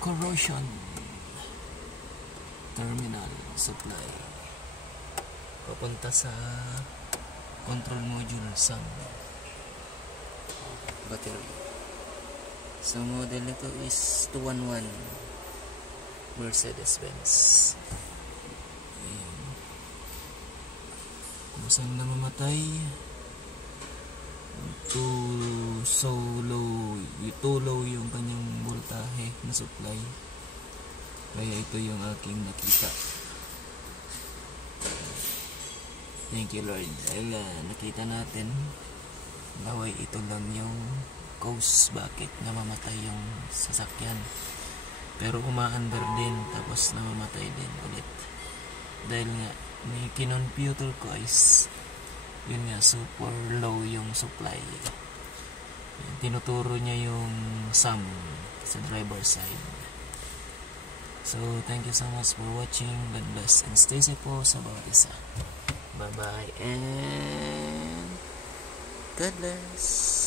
corrosion terminal supply papunta sa control module SAM battery. So model nito is 211 Mercedes-Benz. Kung saan na mamatay too low yung kanyang voltahe na supply, kaya ito yung aking nakita. Thank you Lord dahil nakita natin gaway ito lang yung cause bakit namamatay yung sasakyan, pero umaandar din tapos namamatay din ulit dahil nga may kinonputer ko is yun nga super low yung supply. Tinuturo niya yung SAM sa driver side. So thank you so much for watching. God bless and stay safe po sa bawat isa. Bye bye and God bless.